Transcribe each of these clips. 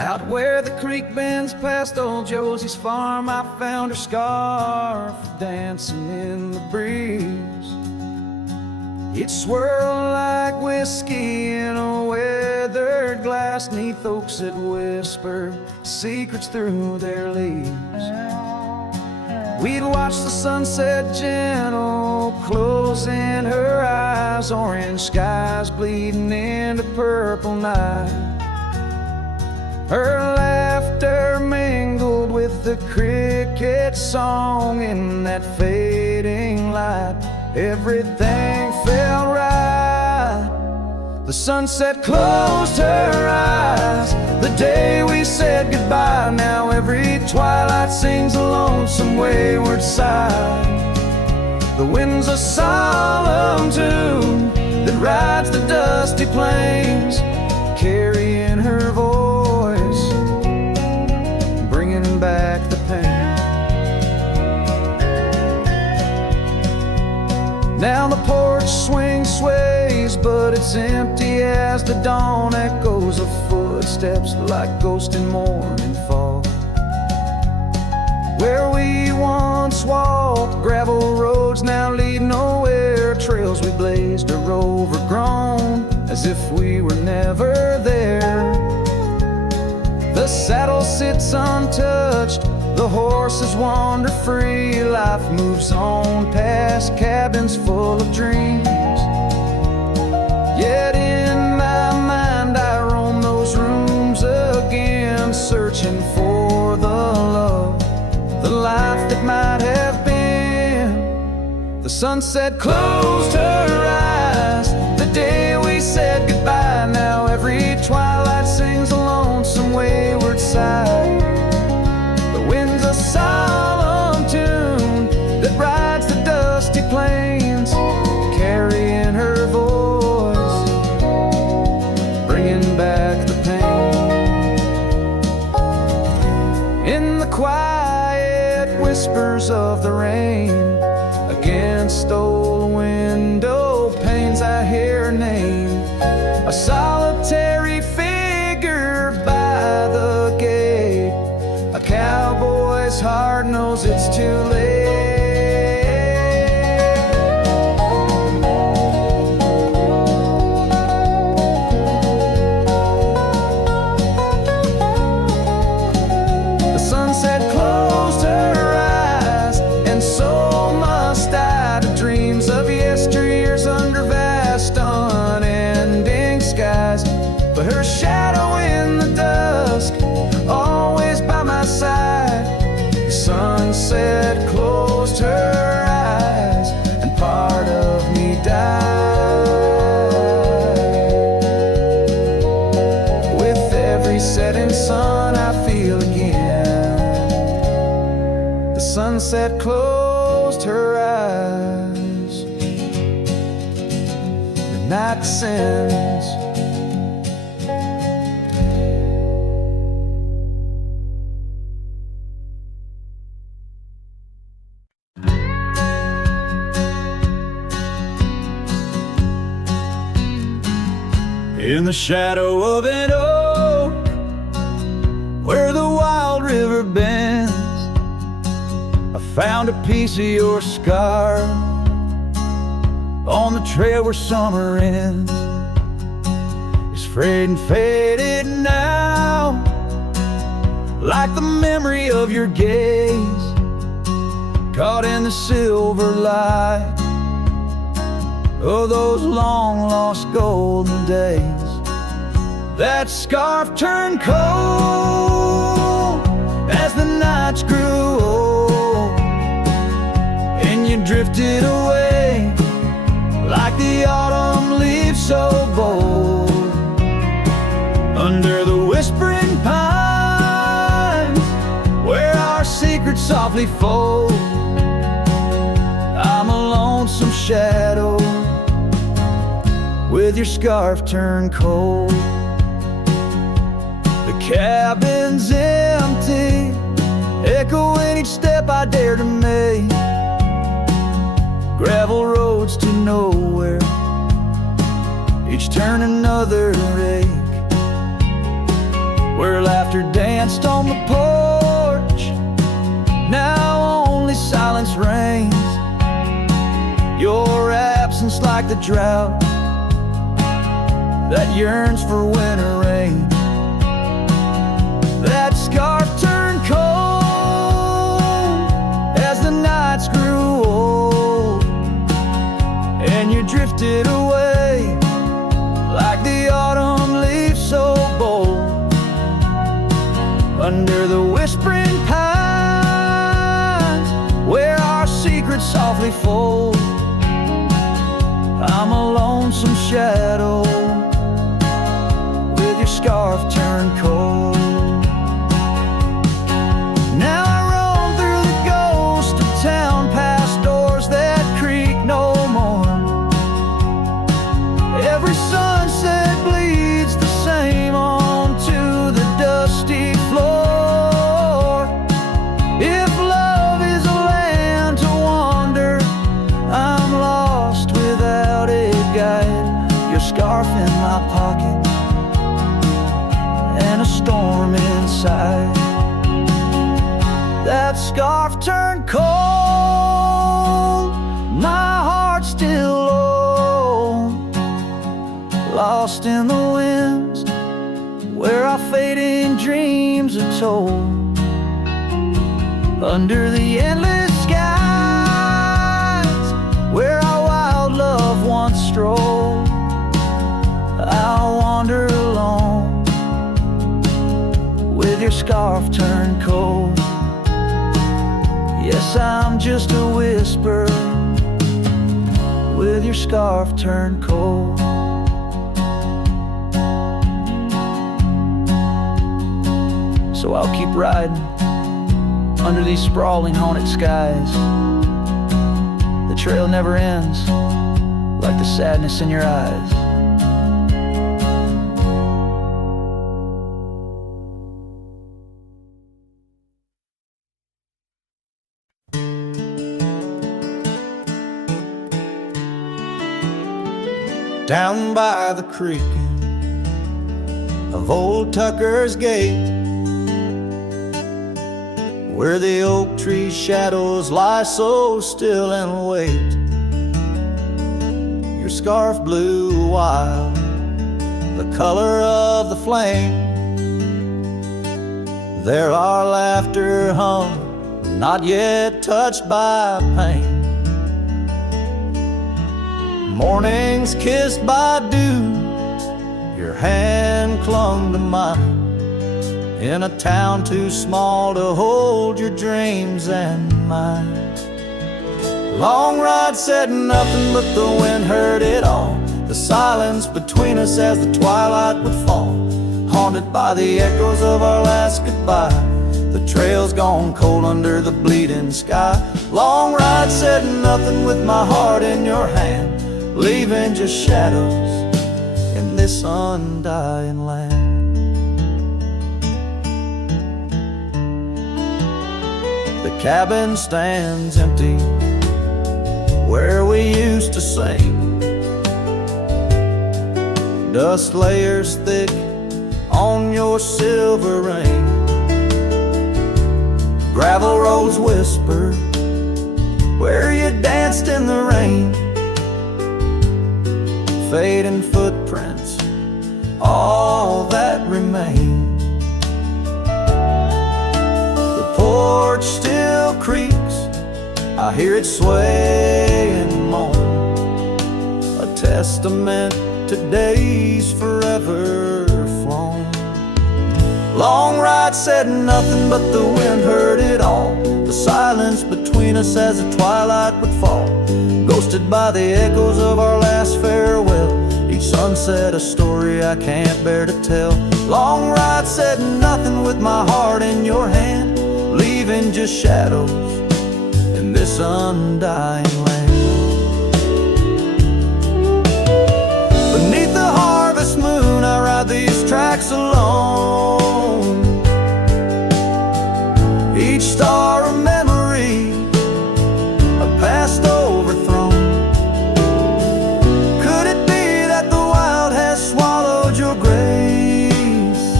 Out where the creek bends past old Josie's farm, I found her scarf dancing in the breeze. It swirled like whiskey in a weathered glass, 'neath oaks that whisper secrets through their leaves. We'd watch the sunset gentle, closing her eyes, orange skies bleeding into purple night. Her laughter mingled with the cricket song in that fading light. Everything felt right. The sunset closed her eyes the day we said goodbye. Now every twilight sings a lonesome wayward sigh. The wind's a solemn tune that rides the dusty plains, carrying her voice, bringing back the pain. Now the porch swing sways, but it's empty as the dawn echoes of footsteps like ghosts in morning fog. Where we once walked, gravel roads now lead nowhere. Trails we blazed are overgrown, as if we were never there. The saddle sits untouched, the horses wander free. Life moves on past cabins full of dreams. Yet in my mind I roam those rooms again, searching for the love, the life that might have been. The sunset closed her eyes the day we said goodbye. Now every twilight sings a lonesome wayward sigh. The wind's a solemn tune that rides the dusty plains, carrying her voice, bringing back the pain. In the quiet whispers of the rain, against old window panes I hear her name, a solitary figure by the gate. A cowboy's heart knows it's too late. The sunset closed her eyes, and so must I, to dreams of yesteryears under vast unending skies. But her shadow in the dusk, always by my side. The sunset closed her eyes, and part of me died. With every setting sun I feel again. The sunset closed her eyes. The night descends. In the shadow of an oak, where the wild river bends, I found a piece of your scar on the trail where summer ends. It's frayed and faded now, like the memory of your gaze, caught in the silver light of those long lost golden days. That scarf turned cold as the nights grew old, and you drifted away like the autumn leaves so bold. Under the whispering pines, where our secrets softly fold, I'm a lonesome shadow with your scarf turned cold. The cabin's empty, echoing each step I dare to make. Gravel roads to nowhere, each turn another ache. where laughter danced on the porch. Now only silence reigns, your absence like the drought that yearns for winter rain. That scarf turned cold as the nights grew old, and you drifted away like the autumn leaf so bold. Under the whispering pines where our secrets softly fold, I'm a lonesome shadow with your scarf turned cold. Now I roam through the ghost of town, past doors that creak no more. Every sunset bleeds the same onto the dusty floor. If love is a land to wander, I'm lost without a guide. Your scarf in my pocket and a storm inside. That scarf turned cold, my heart still low, lost in the winds where our fading dreams are told. Under the endless skies where our wild love once strolled, I'll wander alone with your scarf turned cold. Yes, I'm just a whisper with your scarf turned cold. So I'll keep riding under these sprawling haunted skies. The trail never ends like the sadness in your eyes. Down by the creek of old Tucker's Gate, where the oak tree shadows lie so still and wait, your scarf blew wild, the color of the flame. There our laughter hung, not yet touched by pain. Mornings kissed by dew, your hand clung to mine, in a town too small to hold your dreams and mine. Long ride said nothing, but the wind heard it all, the silence between us as the twilight would fall, haunted by the echoes of our last goodbye. The trail's gone cold under the bleeding sky. Long ride said nothing with my heart in your hand, leaving just shadows in this undying land. The cabin stands empty where we used to sing, dust layers thick on your silver ring. Gravel roads whisper where you danced in the rain, fading footprints, all that remain. The porch still creaks, I hear it sway and moan, a testament to days forever flown. Long ride said nothing, but the wind heard it all, the silence between us as the twilight would fall, ghosted by the echoes of our last farewell. Each sunset a story I can't bear to tell. Long ride said nothing with my heart in your hand, leaving just shadows in this undying land. Beneath the harvest moon I ride these tracks alone, each star a memory, a past overthrown. Could it be that the wild has swallowed your grace,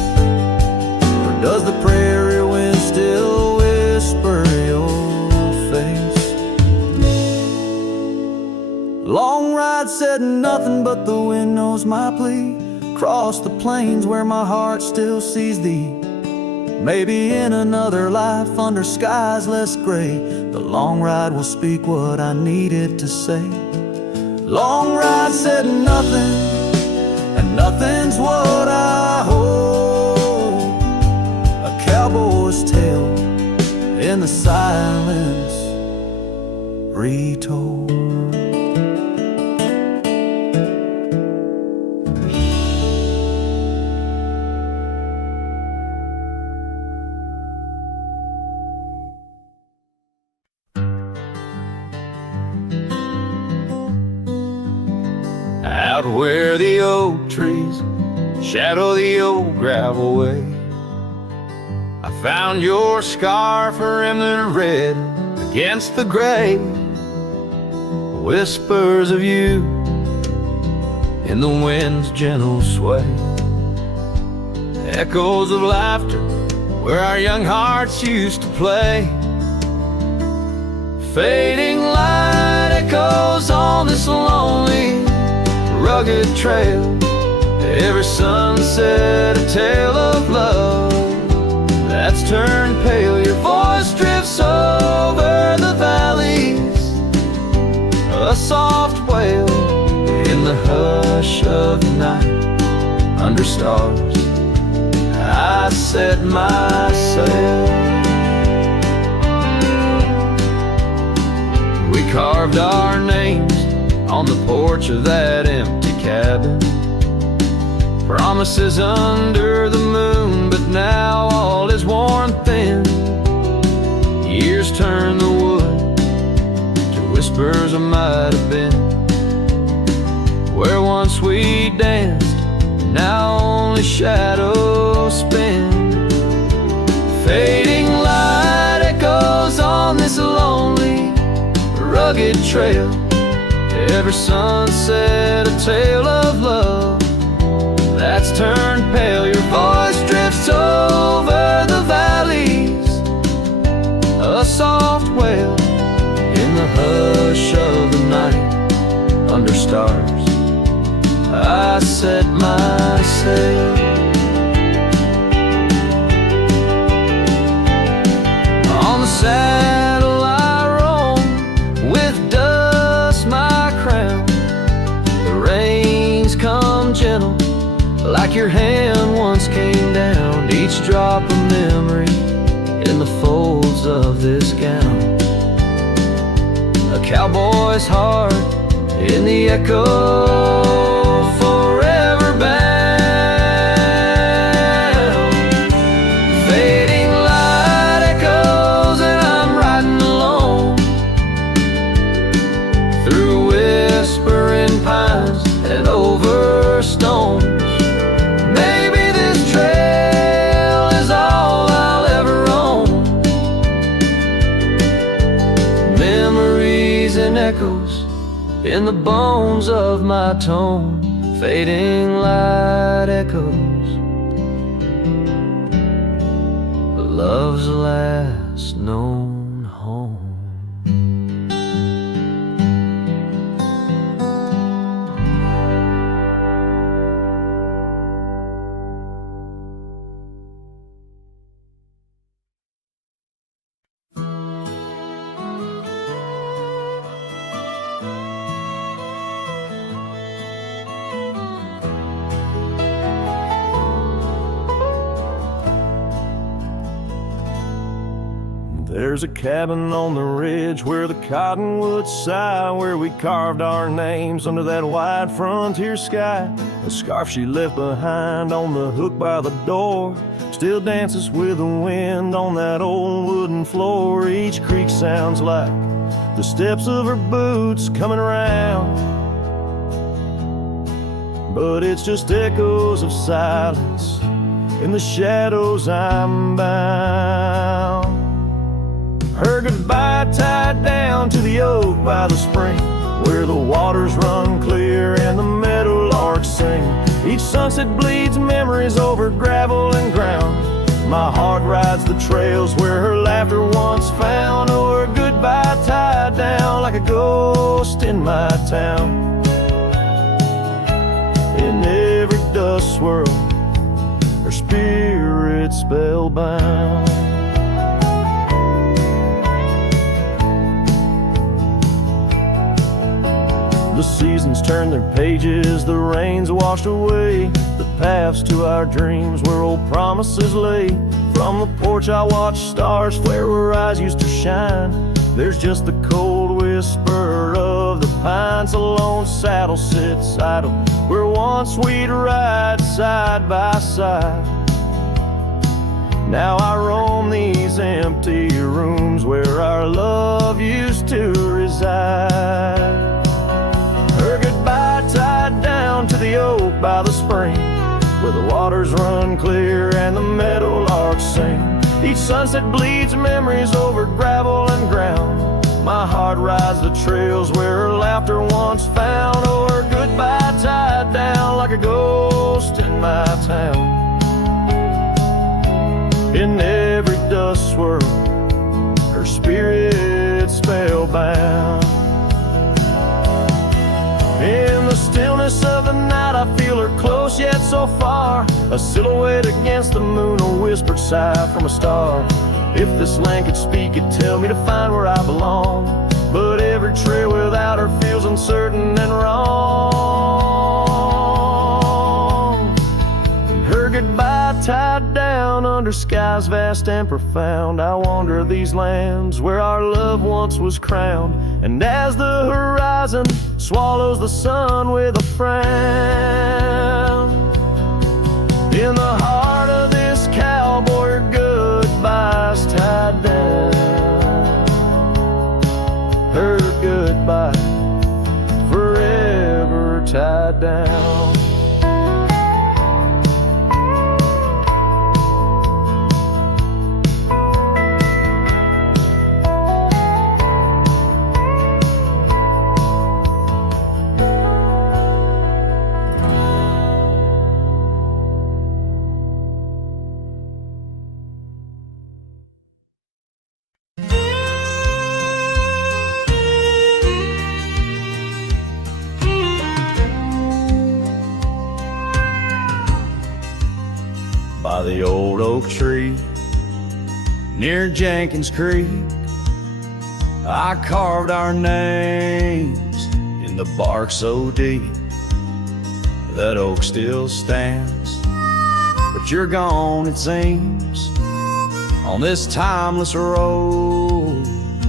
ride said nothing, but the wind knows my plea. Across the plains where my heart still sees thee. Maybe in another life, under skies less gray, the long ride will speak what I needed to say. Long ride said nothing, and nothing's what I hold. A cowboy's tale in the silence retold. Out where the oak trees shadow the old gravel way, I found your scarf remnant red against the gray. Whispers of you in the wind's gentle sway, echoes of laughter where our young hearts used to play. Fading light echoes on this lonely rugged trail. Every sunset a tale of love that's turned pale. Your voice drifts over the valleys, a soft wail in the hush of the night. Under stars I set my sail. We carved our names on the porch of that empty cabin. Promises under the moon, but now all is worn thin. Years turn the wood to whispers of might have been. Where once we danced, now only shadows spin. Fading light echoes on this lonely, rugged trail. Every sunset a tale of love that's turned pale. Your voice drifts over the valleys, a soft wail in the hush of the night. Under stars I set my sail. On the saddle I roam, with dust my crown. The reins come gentle, like your hand once came down. Each drop a memory in the folds of this gown. A cowboy's heart in the echo, forever bound. Fading light echoes and I'm riding alone through whispering pines and over stones. Maybe this trail is all I'll ever own. Memories and echoes in the bones of my tone. Fading light echoes, love's last known home. There's a cabin on the ridge where the cottonwoods sigh, where we carved our names under that wide frontier sky. The scarf she left behind on the hook by the door still dances with the wind on that old wooden floor. Each creak sounds like the steps of her boots coming around, but it's just echoes of silence in the shadows I'm bound. Her goodbye tied down to the oak by the spring, where the waters run clear and the meadowlarks sing. Each sunset bleeds memories over gravel and ground. My heart rides the trails where her laughter once found. Oh, her goodbye tied down like a ghost in my town. world, her spirit spellbound. The seasons turn their pages, the rains washed away the paths to our dreams where old promises lay. From the porch I watch stars flare where eyes used to shine. There's just the cold whisper of the pines. A lone saddle sits idle where once we'd ride side by side. Now I roam these empty rooms where our love used to reside. Her goodbye tied down to the oak by the spring, where the waters run clear and the meadowlarks sing. Each sunset bleeds memories over gravel and ground. My heart rides the trails where her laughter once found. Oh, her goodbye tied down like a ghost in my town. In every dust swirl, her spirit spellbound. In the stillness of the night I feel her close yet so far, a silhouette against the moon, a whispered sigh from a star. If this land could speak, it'd tell me to find where I belong. But every trail without her feels uncertain and wrong. And her goodbye tied down under skies vast and profound. I wander these lands where our love once was crowned. And as the horizon swallows the sun with a frown, in the heart of this cowboy, her goodbye's tied down. Her goodbye forever tied down. By the old oak tree near Jenkins Creek, I carved our names in the bark so deep. That oak still stands, but you're gone it seems, on this timeless road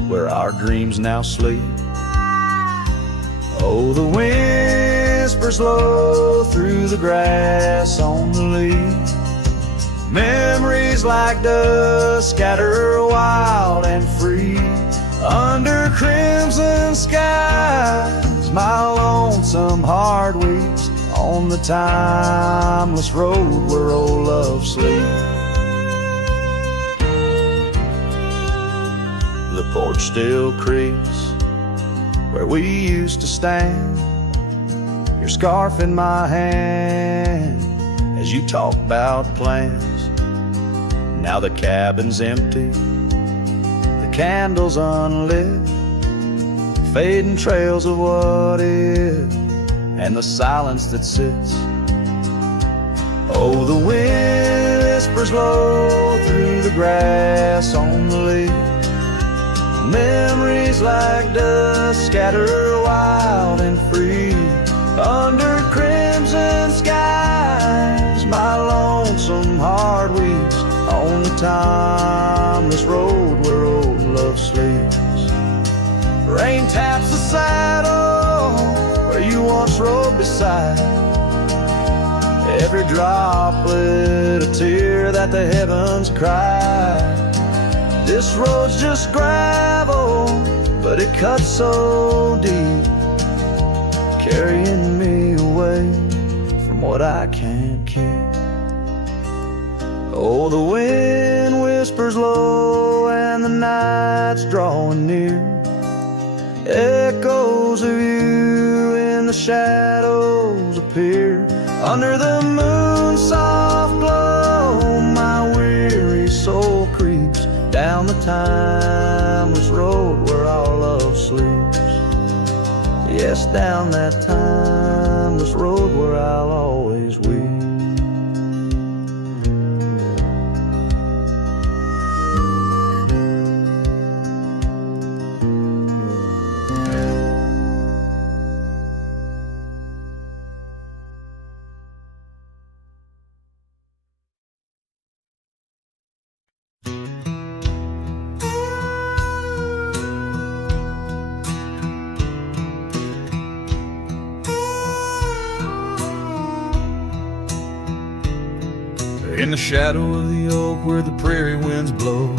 where our dreams now sleep. Oh, the whispers low through the grass on the leaves. Memories like dust scatter wild and free under crimson skies. My lonesome heart weeps on the timeless road where old love sleeps. The porch still creaks where we used to stand, your scarf in my hand as you talk about plans. Now the cabin's empty, the candles unlit, fading trails of what is, and the silence that sits. Oh, the whispers low through the grass on the leaves. Memories like dust scatter wild and free under crimson skies. My lonesome heart weeps on the timeless road where old love sleeps. Rain taps the saddle where you once rode beside, every droplet a tear that the heavens cry. This road's just gravel, but it cuts so deep, carrying me away from what I can't keep. Oh, the wind whispers low and the night's drawing near. Echoes of you in the shadows appear. Under the moon's soft glow, my weary soul creeps down the timeless road where our love sleeps. Yes, down that timeless road where I'll always weep. in the shadow of the oak where the prairie winds blow.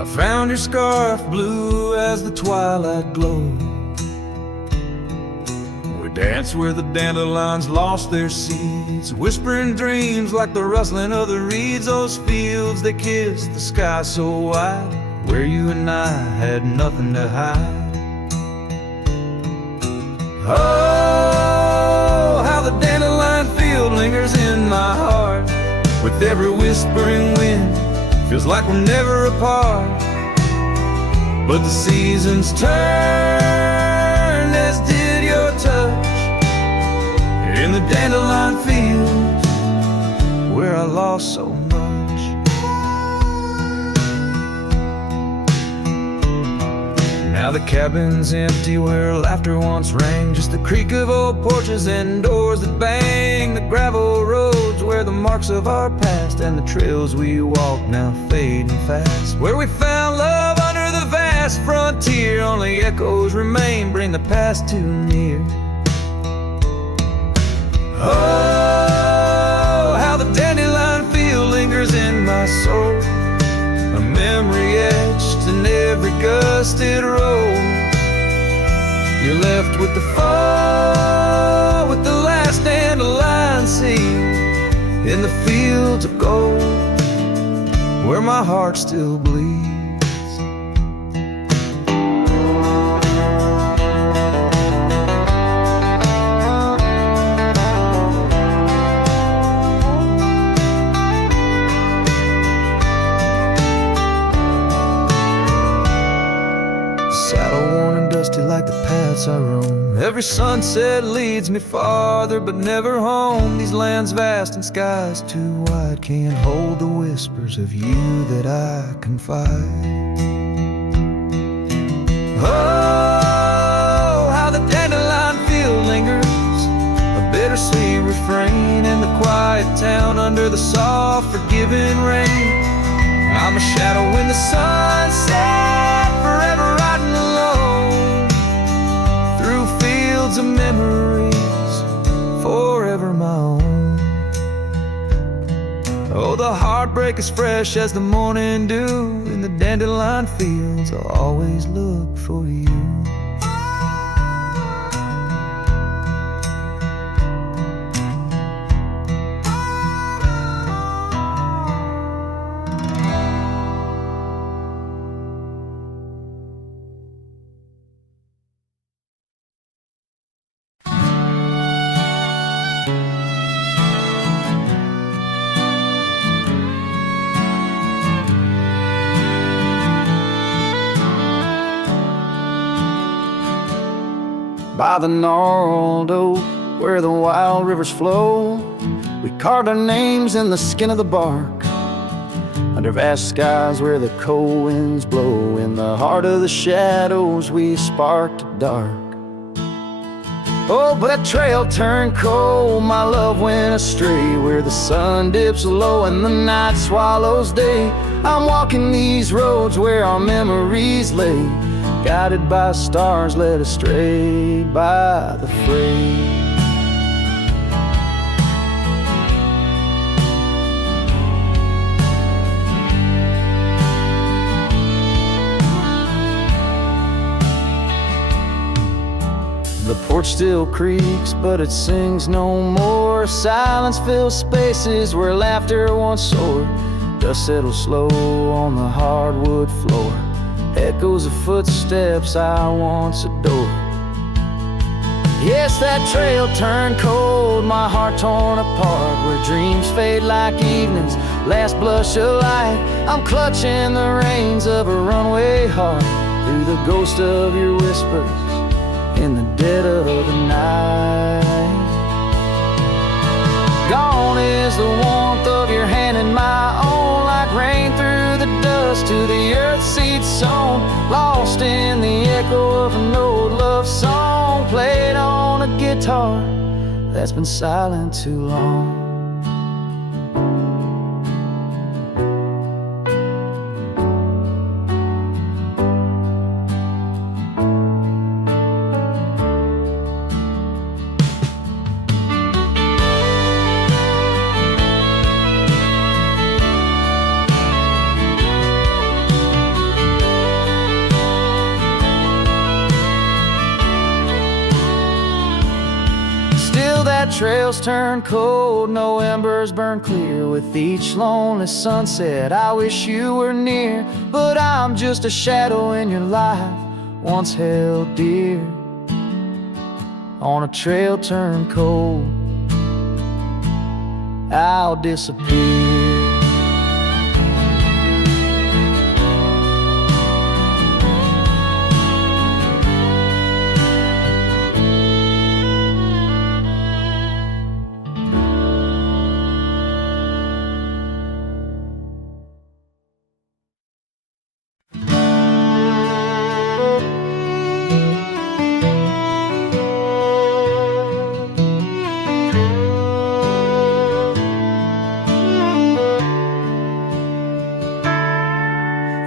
I found your scarf blue as the twilight glowed. We danced where the dandelions lost their seeds, whispering dreams like the rustling of the reeds. Those fields, they kissed the sky so wide, where you and I had nothing to hide. Oh, how the dandelion field lingers in my heart. With every whispering wind, feels like we're never apart. But the seasons turned, as did your touch, in the dandelion fields where I lost so much. Now the cabin's empty where laughter once rang, just the creak of old porches and doors that bang. The gravel roads where the marks of our past and the trails we walk now fading fast. Where we found love under the vast frontier, only echoes remain, bring the past too near. Oh, how the dandelion field lingers in my soul, a memory etched in every gusted road. You're left with the fall, with the last dandelion seed, in the fields of gold, where my heart still bleeds. Like the paths I roam, every sunset leads me farther but never home. These lands vast and skies too wide can't hold the whispers of you that I confide. Oh, how the dandelion field lingers, a bittersweet refrain in the quiet town under the soft forgiving rain. I'm a shadow in the sunset, forever riding alone through fields of memories, forever my own. Oh, the heartbreak is fresh as the morning dew, in the dandelion fields I'll always look for you. By the gnarled oak where the wild rivers flow, we carved our names in the skin of the bark. Under vast skies where the cold winds blow, in the heart of the shadows we sparked a dark. Oh, but that trail turned cold, my love went astray, where the sun dips low and the night swallows day. I'm walking these roads where our memories lay, guided by stars led astray by the fray. The porch still creaks, but it sings no more. Silence fills spaces where laughter once soared. Dust settles slow on the hardwood floor, echoes of footsteps I once adored. Yes, that trail turned cold, my heart torn apart, where dreams fade like evening's last blush of light. I'm clutching the reins of a runaway heart, through the ghost of your whispers in the dead of the night. Gone is the warmth of your hand in my own, like rain through the dust to the earth seed sown. Lost in the echo of an old love song, played on a guitar that's been silent too long. Still that trail's turned cold, no embers burn clear. With each lonely sunset I wish you were near. But I'm just a shadow in your life, once held dear. On a trail turned cold, I'll disappear.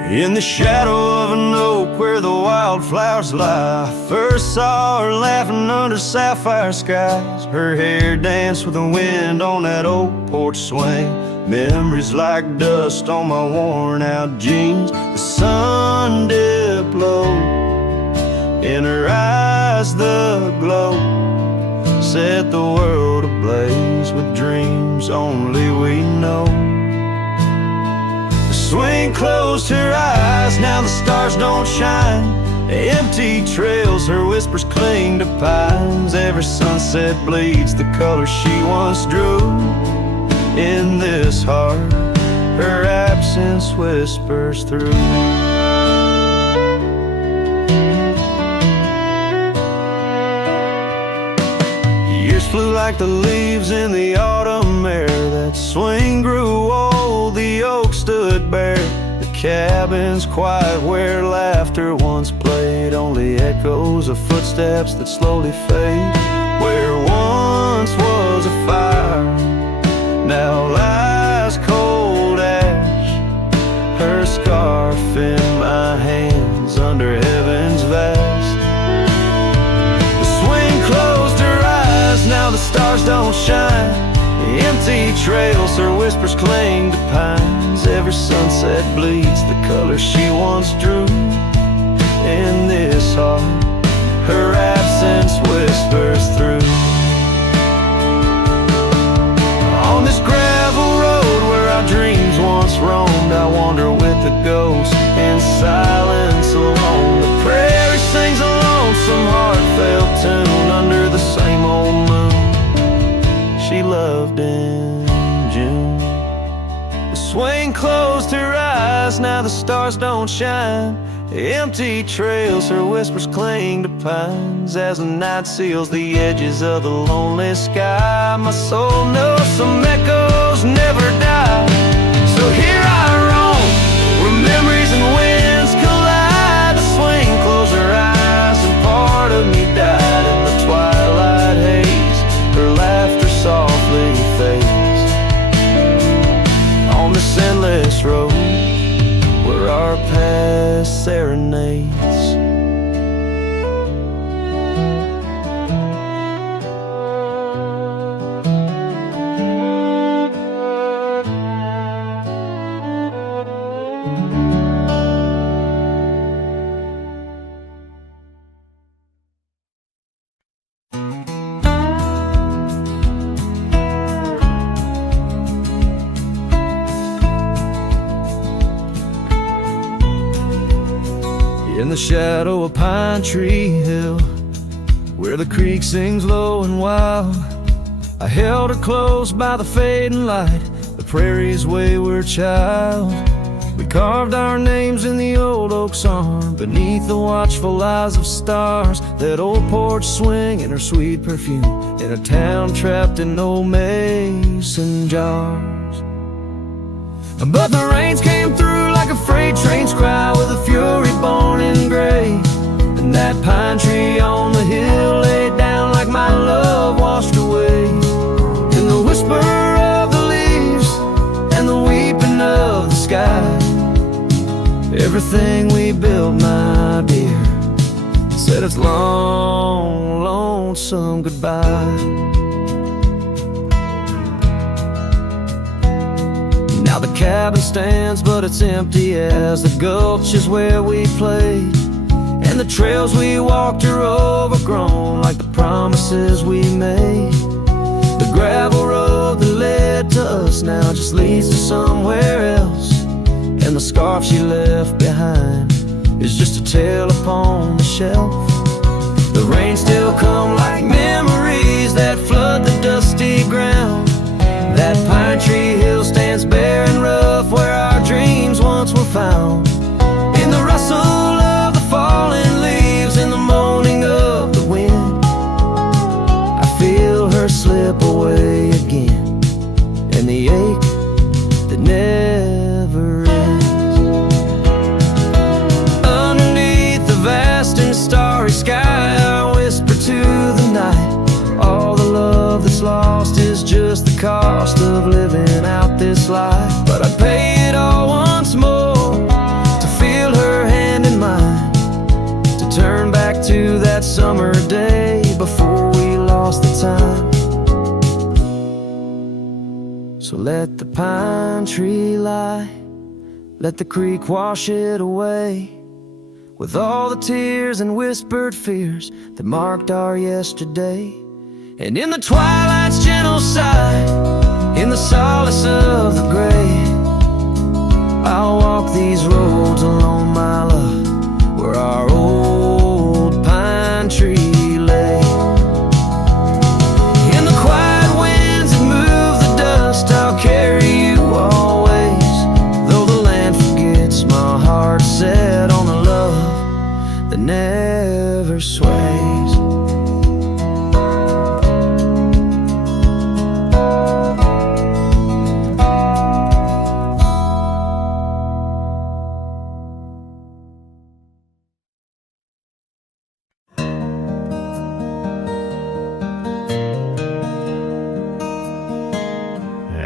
In the shadow of an oak where the wildflowers lie, first saw her laughing under sapphire skies. Her hair danced with the wind on that oak porch swing. Memories like dust on my worn out jeans. The sun dipped low, in her eyes the glow set the world ablaze with dreams only we know. Swing closed her eyes, now the stars don't shine. Empty trails, her whispers cling to pines. Every sunset bleeds the color she once drew. In this heart, her absence whispers through. Years flew like the leaves in the autumn air. That swing grew old, the oak stood bare. The cabin's quiet where laughter once played. Only echoes of footsteps that slowly fade. Where once was a fire, now lies cold ash. Her scarf in my hands under heaven's vast. The swing closed her eyes, now the stars don't shine. Empty trails, her whispers cling to pines. Every sunset bleeds the color she once drew. In this heart, her absence whispers through. On this gravel road where our dreams once roamed, I wander with the ghost in silence alone. The prairie sings a lonesome heartfelt tune under the same old moon she loved in June. The swing closed her eyes, now the stars don't shine. Empty trails, her whispers cling to pines. As the night seals the edges of the lonely sky, my soul knows some echoes never die. So here I roam, where memories and winds collide. The swing closed her eyes and part of me died in the twilight haze. Her laughter softly fades on this endless road where our past serenades. In the shadow of Pine Tree Hill, where the creek sings low and wild, I held her close by the fading light, the prairie's wayward child. We carved our names in the old oak's arm, beneath the watchful eyes of stars. That old porch swing and her sweet perfume, in a town trapped in old mason jars. But the rains came through like a freight train's cry, with a fury born in gray. And that pine tree on the hill laid down like my love washed away. In the whisper of the leaves and the weeping of the sky, everything we built, my dear, said its long, lonesome goodbye. Now the cabin stands, but it's empty as the gulch is where we played. And And the trails we walked are overgrown, like the promises we made. The gravel road that led to us now just leads to somewhere else. And the scarf she left behind is just a tale upon the shelf. The rain still come like memories that flood the dusty ground. That pine tree hill stands bare and rough where our dreams once were found. In the rustle of the falling leaves, in the moaning of the wind, I feel her slip away again, and the ache that never ends. Underneath the vast and starry sky, I whisper to the night, all the love that's lost is just the cost of living out this life. But I'd pay it all once more to feel her hand in mine, to turn back to that summer day before we lost the time. So let the pine tree lie, let the creek wash it away, with all the tears and whispered fears that marked our yesterday. And in the twilight's gentle sigh, in the solace of the gray, I'll walk these roads alone, my love, where our old pine tree lay. In the quiet winds that move the dust, I'll carry you always, though the land forgets, my heart set on the love that never sways.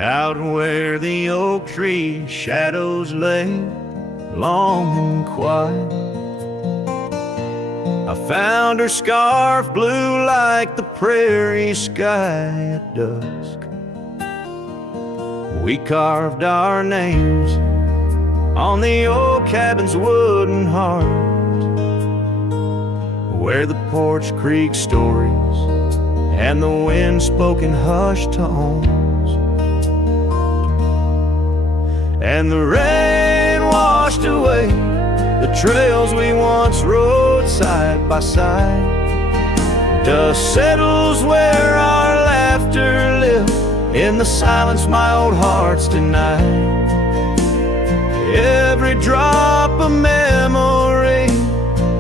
Out where the oak tree shadows lay, long and quiet, I found her scarf blue like the prairie sky at dusk. We carved our names on the old cabin's wooden heart, where the porch creak stories and the wind spoke in hushed tones. And the rain washed away the trails we once rode side by side. Dust settles where our laughter lived in the silence my old heart's denied. Every drop a memory,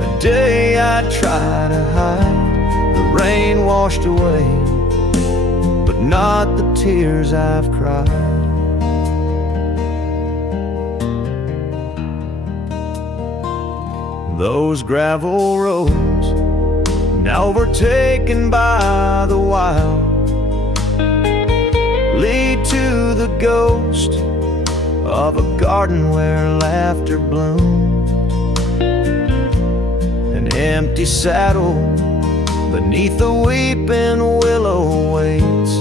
a day I try to hide. The rain washed away, but not the tears I've cried. Those gravel roads, now overtaken by the wild, lead to the ghost of a garden where laughter bloomed. An empty saddle beneath the weeping willow waits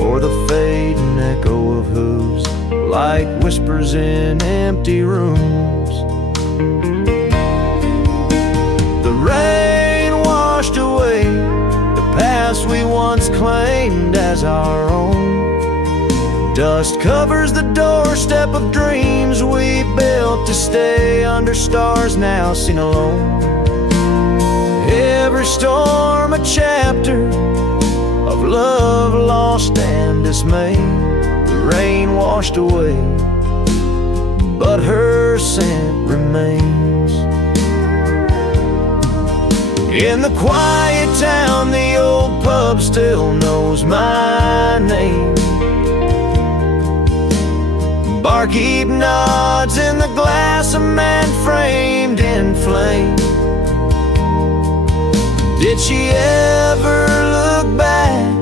for the fading echo of hooves, like whispers in empty rooms. The rain washed away the past we once claimed as our own. Dust covers the doorstep of dreams we built to stay under stars now seen alone. Every storm a chapter of love lost and dismay. The rain washed away, but her scent remains. In the quiet town, the old pub still knows my name. Barkeep nods in the glass, a man framed in flame. Did she ever look back,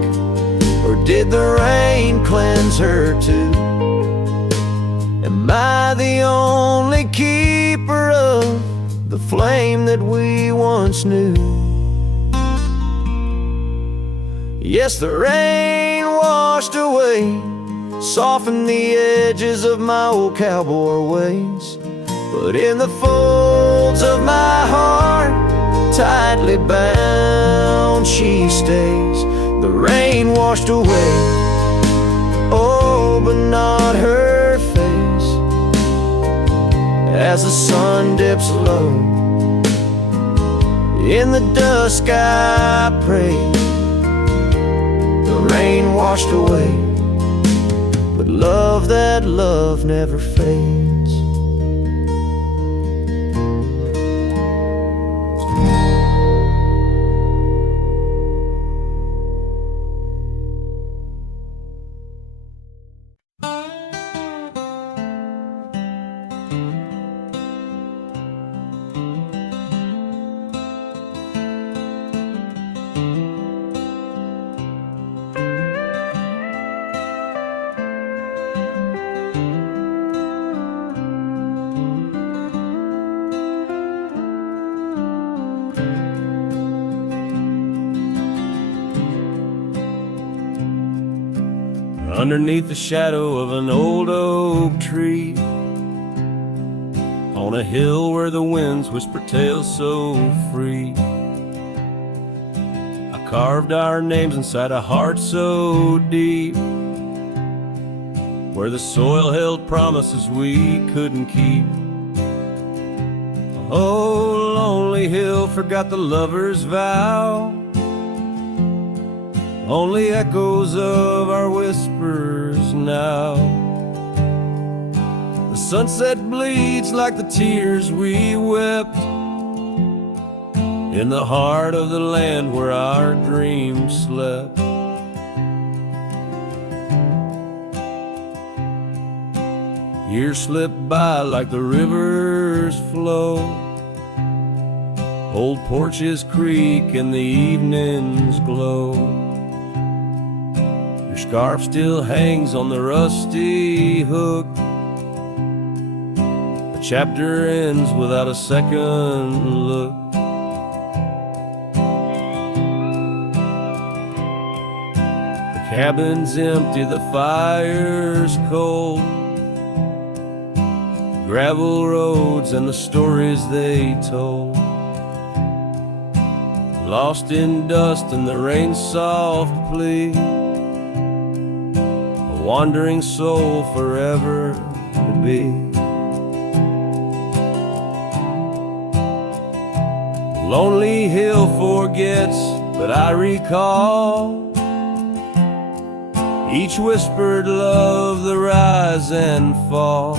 or did the rain cleanse her too? Am I the only keeper of the flame that we once knew? Yes, the rain washed away, softened the edges of my old cowboy ways, but in the folds folds of my heart, tightly bound she stays. The rain washed away, oh, but not her face. As the sun dips low in the dusk, I pray the rain washed away, but love, that love never fades. Underneath the shadow of an old oak tree, on a hill where the winds whisper tales so free, I carved our names inside a heart so deep, where the soil held promises we couldn't keep. Oh, lonely hill forgot the lover's vow, only echoes of our whispers now. The sunset bleeds like the tears we wept in the heart of the land where our dreams slept. Years slip by like the rivers flow, old porches creak and the evenings glow. Your scarf still hangs on the rusty hook. The chapter ends without a second look. The cabin's empty, the fire's cold. Gravel roads and the stories they told, lost in dust and the rain's soft plea. Wandering soul forever to be. Lonely hill forgets, but I recall each whispered love, the rise and fall.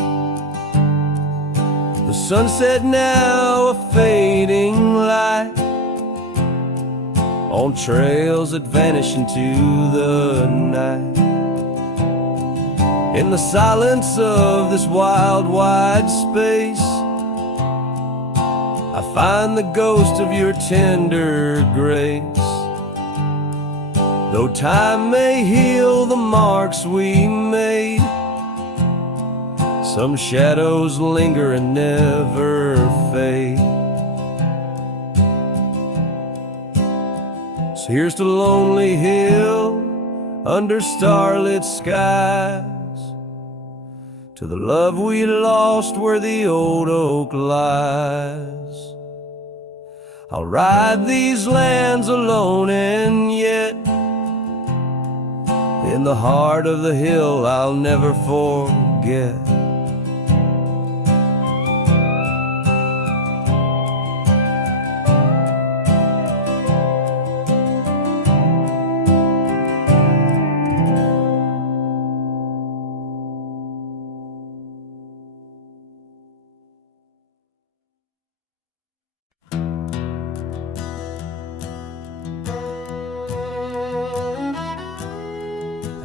The sunset now a fading light on trails that vanish into the night. In the silence of this wild, wide space, I find the ghost of your tender grace. Though time may heal the marks we made, some shadows linger and never fade. So here's to Lonely Hill under starlit skies, to the love we lost where the old oak lies. I'll ride these lands alone, and yet in the heart of the hill I'll never forget.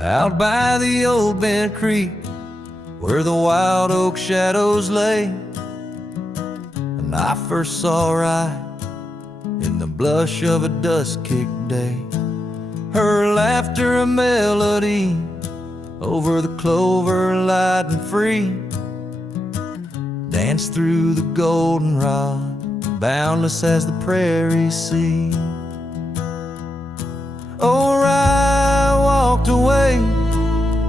Out by the old bent creek, where the wild oak shadows lay, and I first saw right in the blush of a dusk-kicked day. Her laughter a melody over the clover, light and free, danced through the goldenrod, boundless as the prairie sea. Oh, I walked away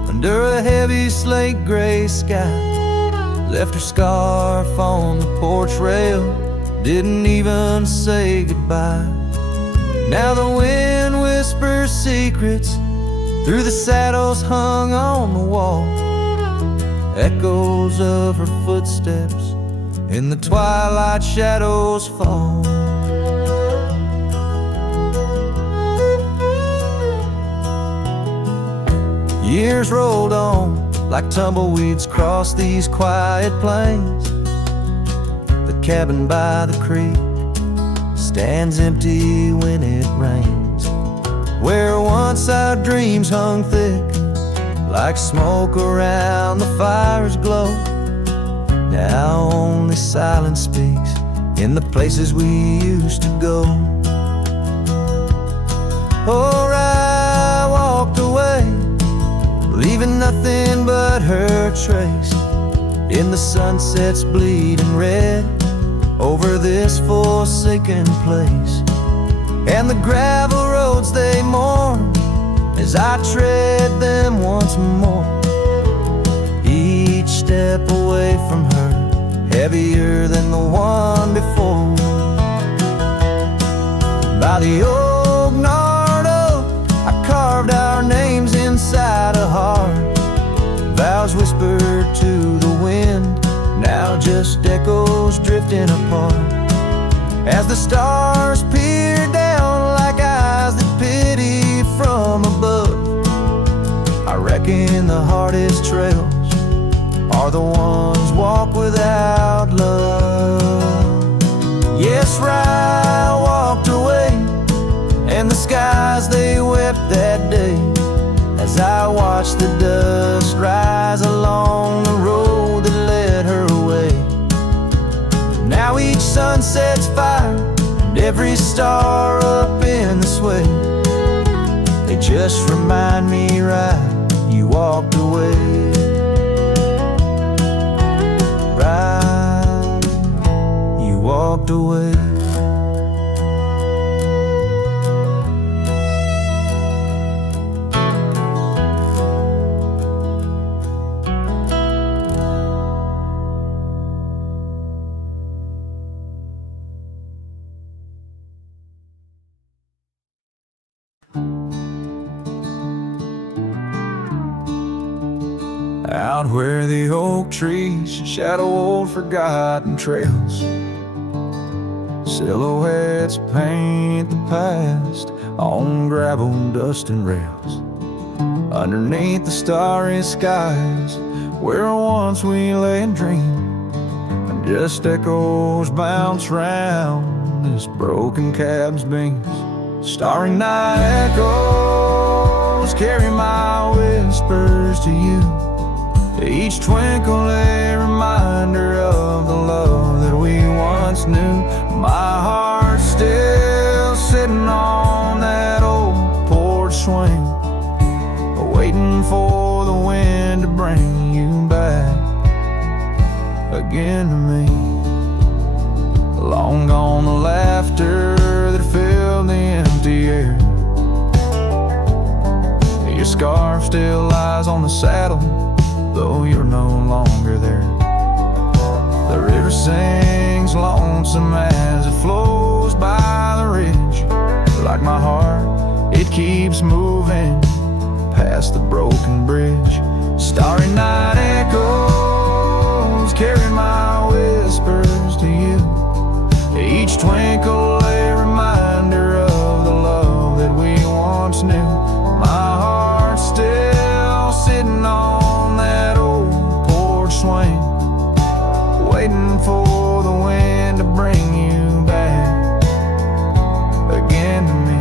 under a heavy slate gray sky, left her scarf on the porch rail, didn't even say goodbye. Now the wind whispers secrets through the saddles hung on the wall, echoes of her footsteps in the twilight shadows fall. Years rolled on like tumbleweeds crossed these quiet plains. The cabin by the creek stands empty when it rains, where once our dreams hung thick like smoke around the fire's glow. Now only silence speaks in the places we used to go. Or I walked away, leaving nothing but her trace in the sunset's bleeding red over this forsaken place. And the gravel roads they mourn as I tread them once more, each step away from her heavier than the one before. By the old gnarled oak, I carved our names inside a heart, vows whispered to the wind, now just echoes drifting apart. As the stars peer down like eyes that pity from above, I reckon the hardest trails are the ones walked without love. Yes, Rye walked away, and the skies they wept that day as I watched the dust rise along the road that led her away. Now each sunset's fire and every star up in the sway, they just remind me, right, you walked away. Right, you walked away. Out where the oak trees shadow old forgotten trails, silhouettes paint the past on gravel, dust and rails. Underneath the starry skies where once we lay and dreamed, and just echoes bounce round this broken cab's beams. Starry night echoes carry my whispers to you, each twinkle a reminder of the love that we once knew. My heart's still sitting on that old porch swing, waiting for the wind to bring you back again to me. Long gone the laughter that filled the empty air, your scarf still lies on the saddle, though you're no longer there. The river sings lonesome as it flows by the ridge, like my heart, it keeps moving past the broken bridge. Starry night echoes carry my whispers to you, each twinkle a reminder of the love that we once knew. My heart's still sitting on that old porch swing, waiting for the wind to bring you back again to me.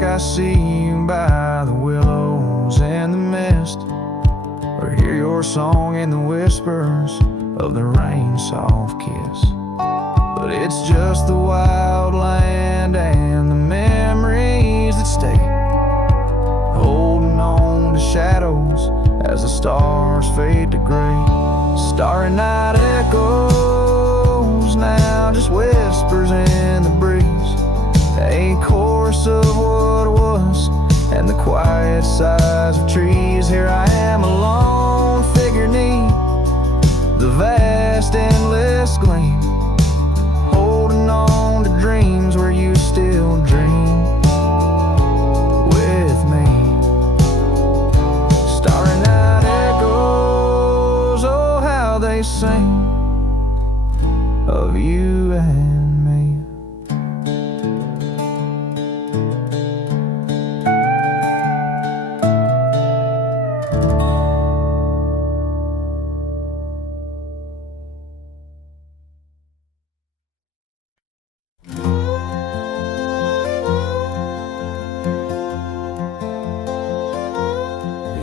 I see you by the willows and the mist, or hear your song in the whispers of the rain's soft kiss. But it's just the wild land and the memory that stay, holding on to shadows as the stars fade to gray. Starry night echoes now, just whispers in the breeze, a chorus of what was and the quiet sighs of trees. Here I am, a lone figure neath the vast endless gleam, holding on to dreams where you still dream with me. Starry night echoes, oh how they sing of you and me.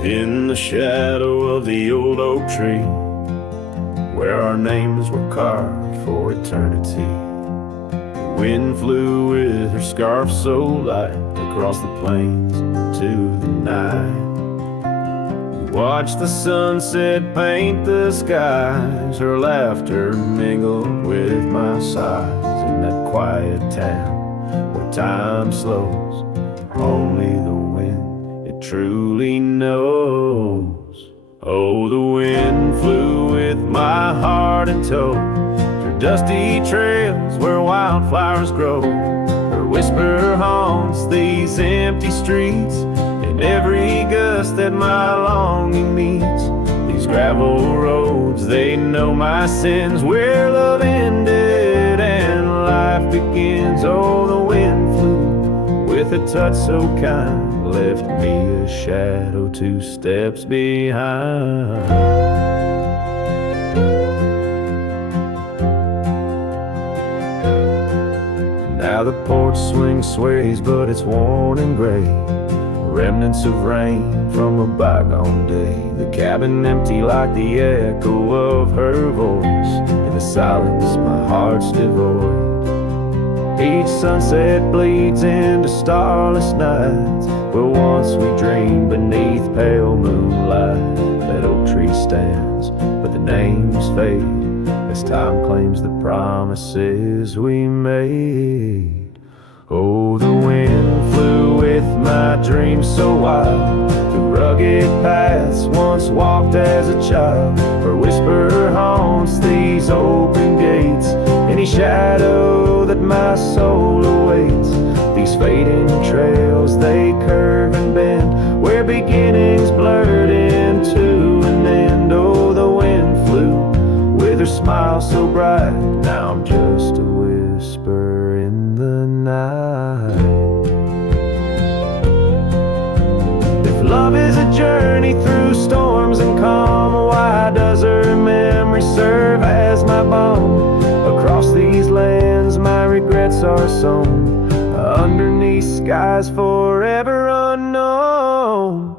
In the shadow of the old oak tree, where our names were carved for eternity, the wind flew with her scarf so light across the plains to the night. We watched the sunset paint the skies, her laughter mingled with my sighs. In that quiet town where time slows, only the wind truly knows. Oh, the wind flew with my heart in tow through dusty trails where wildflowers grow. Her whisper haunts these empty streets in every gust that my longing meets. These gravel roads, they know my sins, where love ended and life begins. Oh, the wind flew with a touch so kind, left me a shadow 2 steps behind. Now the porch swing sways, but it's worn and gray, remnants of rain from a bygone day. The cabin empty like the echo of her voice. In the silence my heart's devoid. Each sunset bleeds into starless nights, where once we dreamed beneath pale moonlight. That oak tree stands, but the names fade as time claims the promises we made. Oh, the wind flew with my dreams so wild, through rugged paths once walked as a child. Her whisper haunts these open gates, any shadow that my soul awaits. These fading trails, they curve and bend, where beginnings blurred into an end. Oh, the wind flew with her smile so bright, now I'm just a whisper in the night. If love is a journey through storms and calm, why does her memory serve as my balm? Across these lands my regrets are sown, underneath skies forever unknown.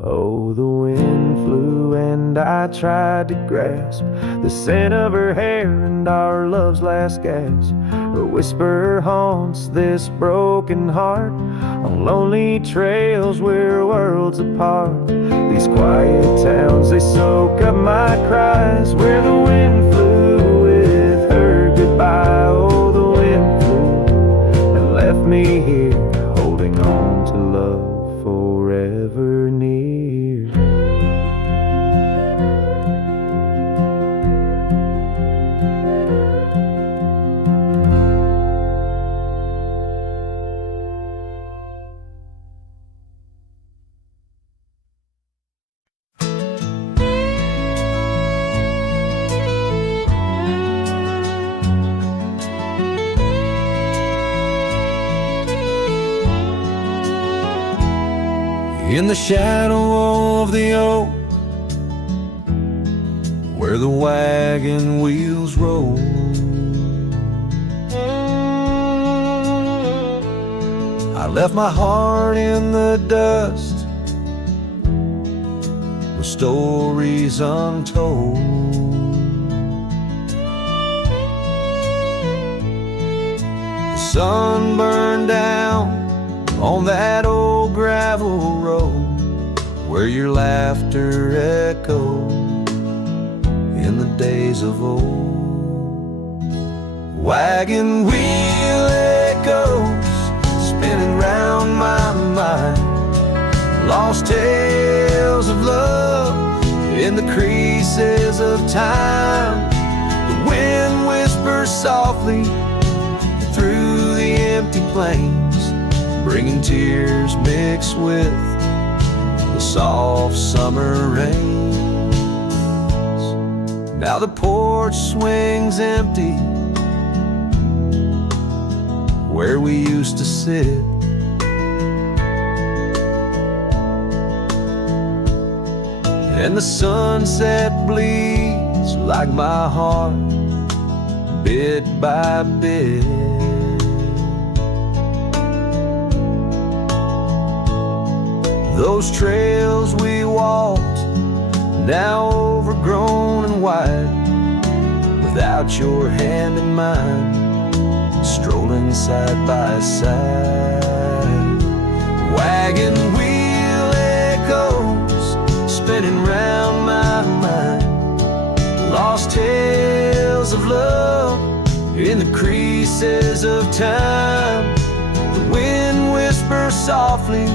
Oh, the wind flew and I tried to grasp the scent of her hair and our love's last gasp. Her whisper haunts this broken heart on lonely trails we're worlds apart. These quiet towns, they soak up my cries, where the wind flew with her goodbye. Oh, the wind flew and left me here, holding on to love forever near. In the shadow of the oak, where the wagon wheels roll, I left my heart in the dust with stories untold. The sun burned down on that old gravel road where your laughter echoed in the days of old. Wagon wheel echoes spinning round my mind, lost tales of love in the creases of time. The wind whispers softly through the empty plains, bringing tears mixed with the soft summer rains. Now the porch swings empty where we used to sit, and the sunset bleeds like my heart, bit by bit. Those trails we walked, now overgrown and wide, without your hand in mine, strolling side by side. Wagon wheel echoes spinning round my mind, lost tales of love in the creases of time. The wind whispers softly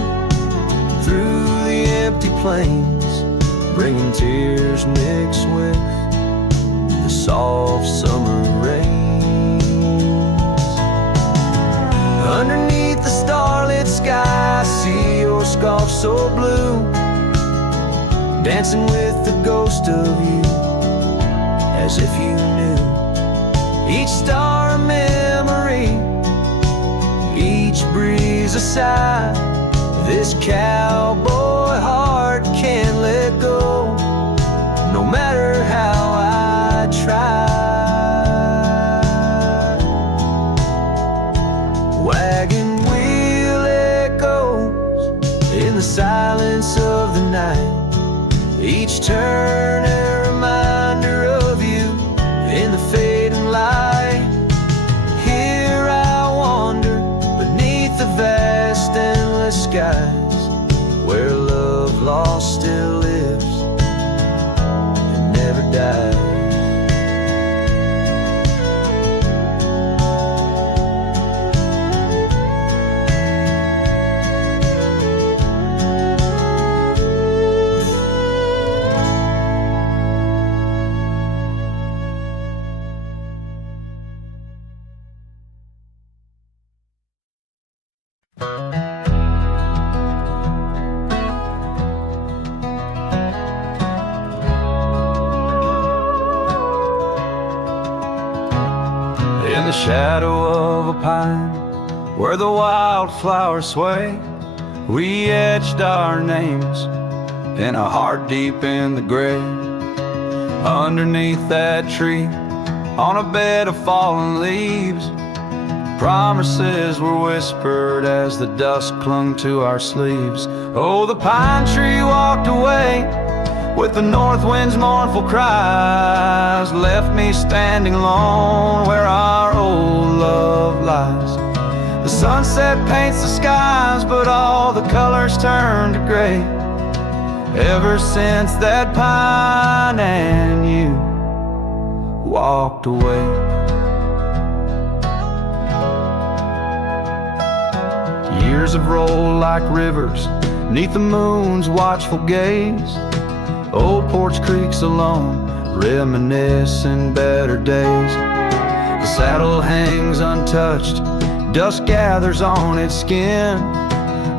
through the empty plains, bringing tears mixed with the soft summer rains. Underneath the starlit sky, I see your scarf so blue, dancing with the ghost of you, as if you knew each star a memory, each breeze a sigh. This cowboy heart can't let go, no matter how I try. Wagon wheel echoes in the silence of the night, each turn a reminder of you in the fading light. Here I wander beneath the vast endless skies, where love lost still lives and never dies. In the shadow of a pine, where the wildflowers sway, we etched our names in a heart deep in the grave. Underneath that tree, on a bed of fallen leaves, promises were whispered as the dust clung to our sleeves. Oh, the pine tree walked away with the north wind's mournful cries, left me standing alone where our old love lies. The sunset paints the skies, but all the colors turn to gray, ever since that pine and you walked away. Years have rolled like rivers neath the moon's watchful gaze. Old porch creaks alone, reminiscing better days. The saddle hangs untouched, dust gathers on its skin,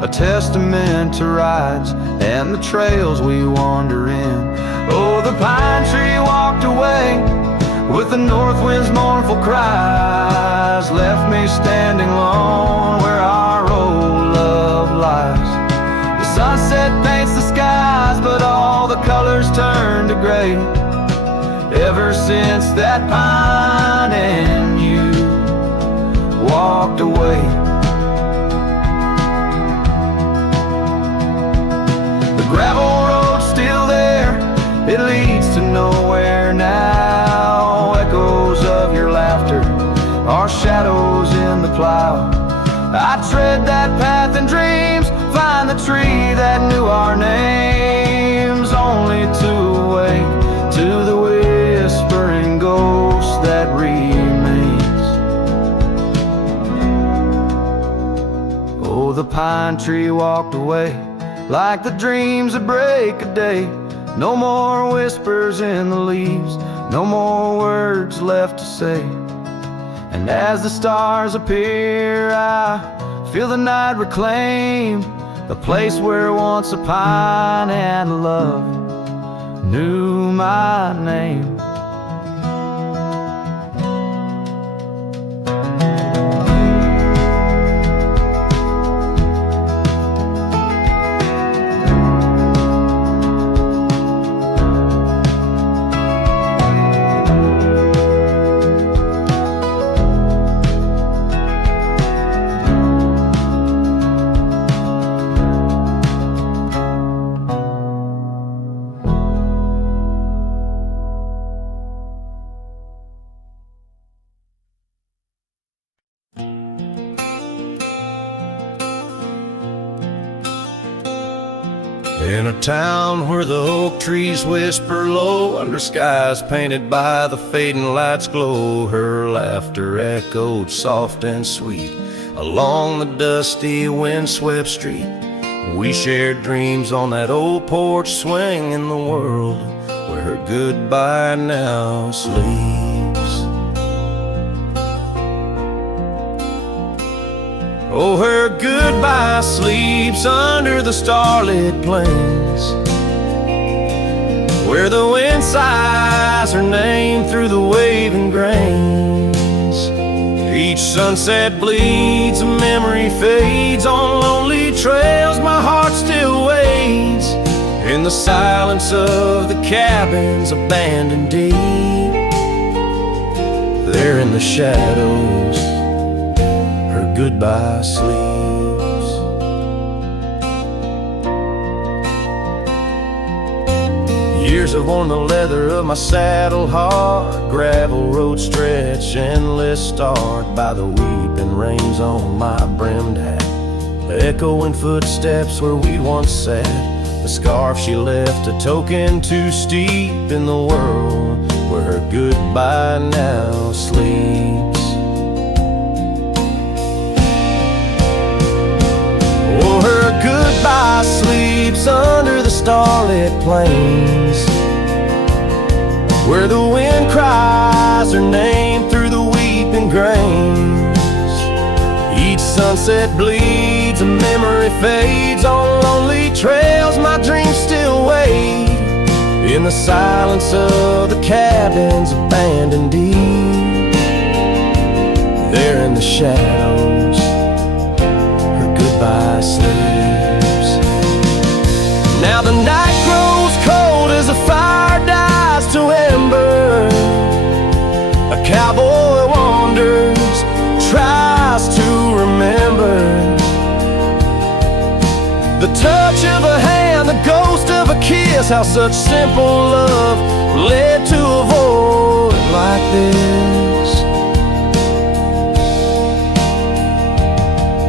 a testament to rides and the trails we wander in. Oh, the pine tree walked away with the north wind's mournful cries, left me standing alone where our old love lies. The sunset paints the skies, but all the colors turn to gray, ever since that pine and you walked away. The gravel road's still there, it leads to nowhere now. Echoes of your laughter are shadows in the plow. I tread that path in dreams, find the tree that knew our names, only to awake to the whispering ghost that remains. Oh, the pine tree walked away like the dreams that break a day. No more whispers in the leaves, no more words left to say. And as the stars appear, I feel the night reclaim the place where once a pine and love knew my name. In a town where the oak trees whisper low, under skies painted by the fading light's glow, her laughter echoed soft and sweet along the dusty windswept street. We shared dreams on that old porch swing in the world where her goodbye now sleeps. Oh, her goodbye sleeps under the starlit plains, where the wind sighs her name through the waving grains. Each sunset bleeds, a memory fades on lonely trails. My heart still waits in the silence of the cabins abandoned deep. There in the shadows, her goodbye sleeps. Years have worn the leather of my saddle hard, gravel road stretch endless, starred by the weeping rains on my brimmed hat, echoing footsteps where we once sat. The scarf she left, a token too steep in the world where her goodbye now sleeps. Oh, her goodbye sleeps under the starlit plains, where the wind cries her name through the weeping grains. Each sunset bleeds, a memory fades on lonely trails. My dreams still wait in the silence of the cabins abandoned deep. There in the shadows, her goodbye sleeps. Now the night grows cold as the fire dies to ember. A cowboy wanders, tries to remember the touch of a hand, the ghost of a kiss, how such simple love led to a void like this.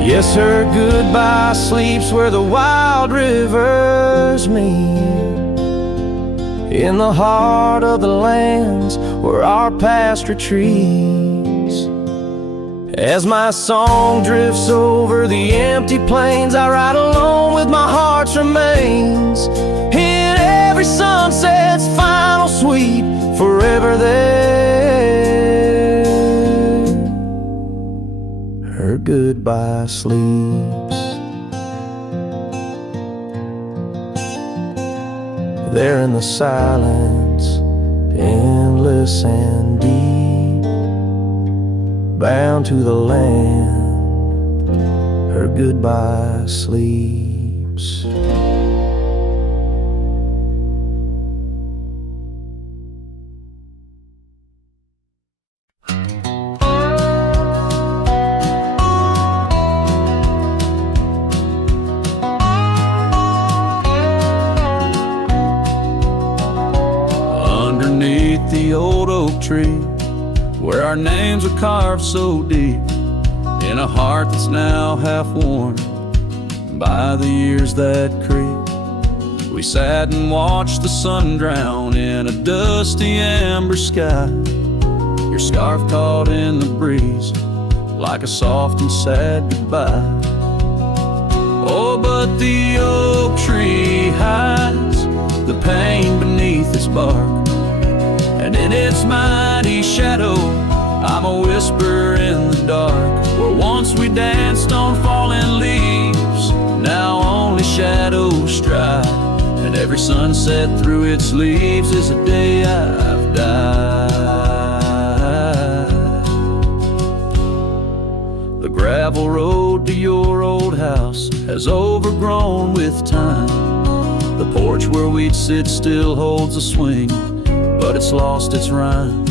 Yes, her goodbye sleeps where the wild rivers meet, in the heart of the lands where our past retreats. As my song drifts over the empty plains, I ride alone with my heart's remains, in every sunset's final sweep, forever there. Her goodbye sleeps. There in the silence, endless and deep, bound to the land, her goodbye sleeps. Underneath the old oak tree, where our names are carved so deep in a heart that's now half worn by the years that creep. We sat and watched the sun drown in a dusty amber sky. Your scarf caught in the breeze like a soft and sad goodbye. Oh, but the oak tree hides the pain beneath its bark, and in its mighty shadow I'm a whisper in the dark. Where once we danced on falling leaves, now only shadows stride, and every sunset through its leaves is a day I've died. The gravel road to your old house has overgrown with time. The porch where we'd sit still holds a swing, but it's lost its rhyme.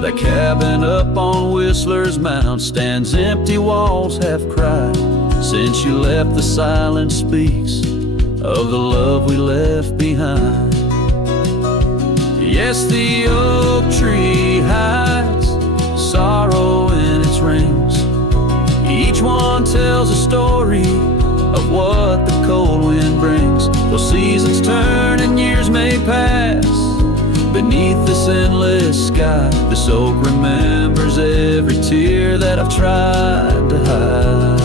That cabin up on Whistler's Mound stands empty, walls have cried. Since you left, the silence speaks of the love we left behind. Yes, the oak tree hides sorrow in its rings. Each one tells a story of what the cold wind brings. Though seasons turn and years may pass, beneath this endless sky, this oak remembers every tear that I've tried to hide.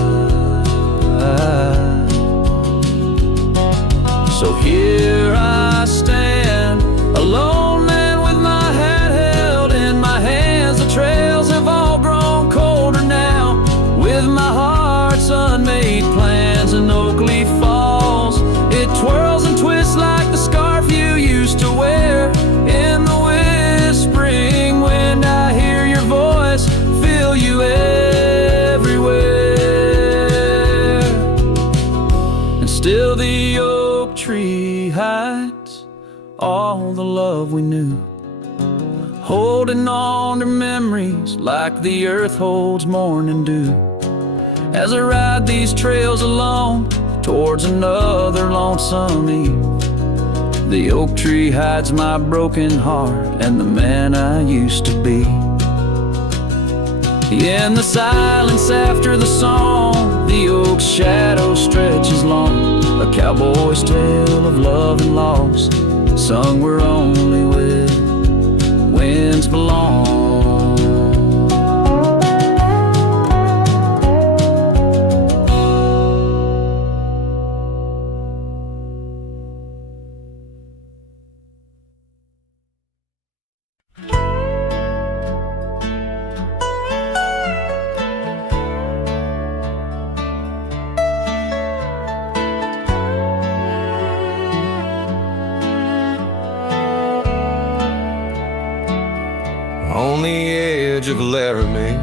So here I stand, a lone man with my hat held in my hands. The trails have all grown colder now, with my heart's unmade plans. And Oakley Falls, it twirls and twists like the scarf you used to wear. In the whispering wind I hear your voice, feel you everywhere. And still the oak tree hides all the love we knew, holding on to memories like the earth holds morning dew. As I ride these trails alone towards another lonesome eve, the oak tree hides my broken heart and the man I used to be. In the silence after the song, the oak's shadow stretches long, a cowboy's tale of love and loss, sung where only winds belong. On the edge of Laramie,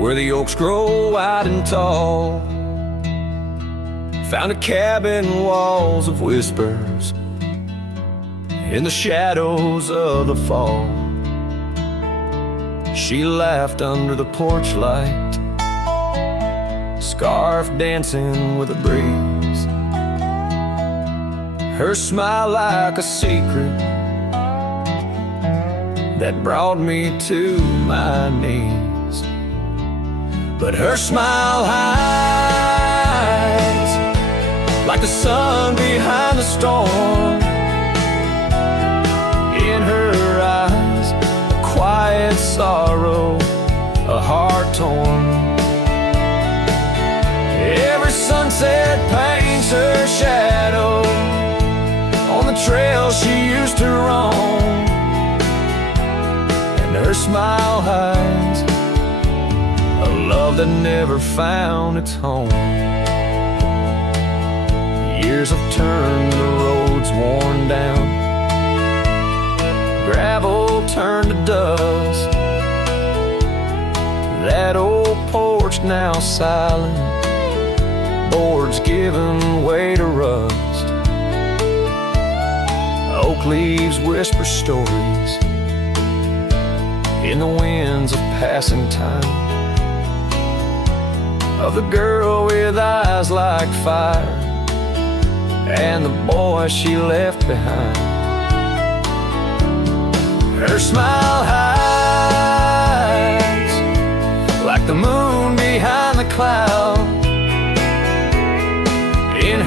where the oaks grow wide and tall, found a cabin, walls of whispers in the shadows of the fall. She laughed under the porch light, scarf dancing with a breeze, her smile like a secret that brought me to my knees. But her smile hides like the sun behind the storm. In her eyes, a quiet sorrow, a heart torn. Every sunset paints her shadow on the trail she used to roam. Her smile hides a love that never found its home. Years have turned the roads worn down, gravel turned to dust. That old porch now silent, boards giving way to rust. Oak leaves whisper stories in the winds of passing time, of the girl with eyes like fire and the boy she left behind. Her smile hides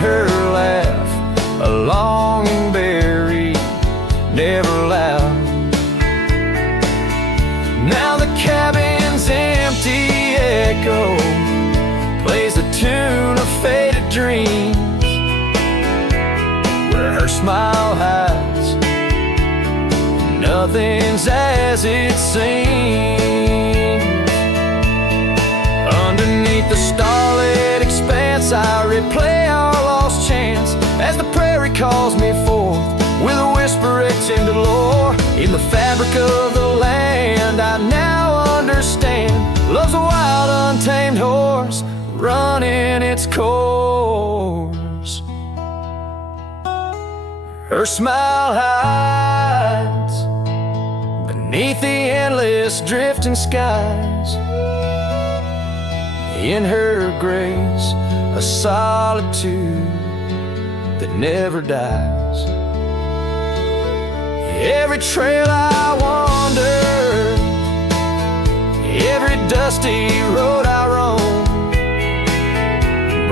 her laugh, a longing buried, never loud. Now the cabin's empty echo plays the tune of faded dreams, where her smile hides, nothing's as it seems. Underneath the starlit expanse, I replay our lost chance as the prairie calls me forth with a whisper akin to lore. In the fabric of the land, I now understand love's a wild, untamed horse running its course. Her smile hides beneath the endless drifting skies. In her grace, a solitude that never dies. Every trail I wander, every dusty road I roam,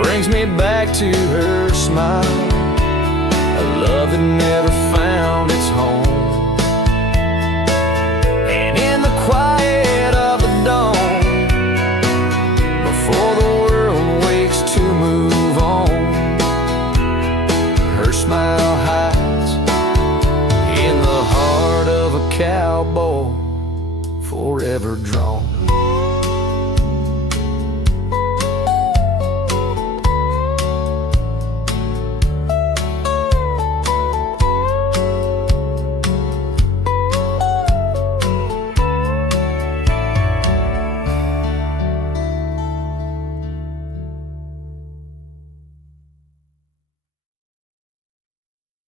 brings me back to her smile, a love that never found its home. And in the quiet of the dawn, before the world wakes to move on, her smile hides in the heart of a cowboy forever drawn.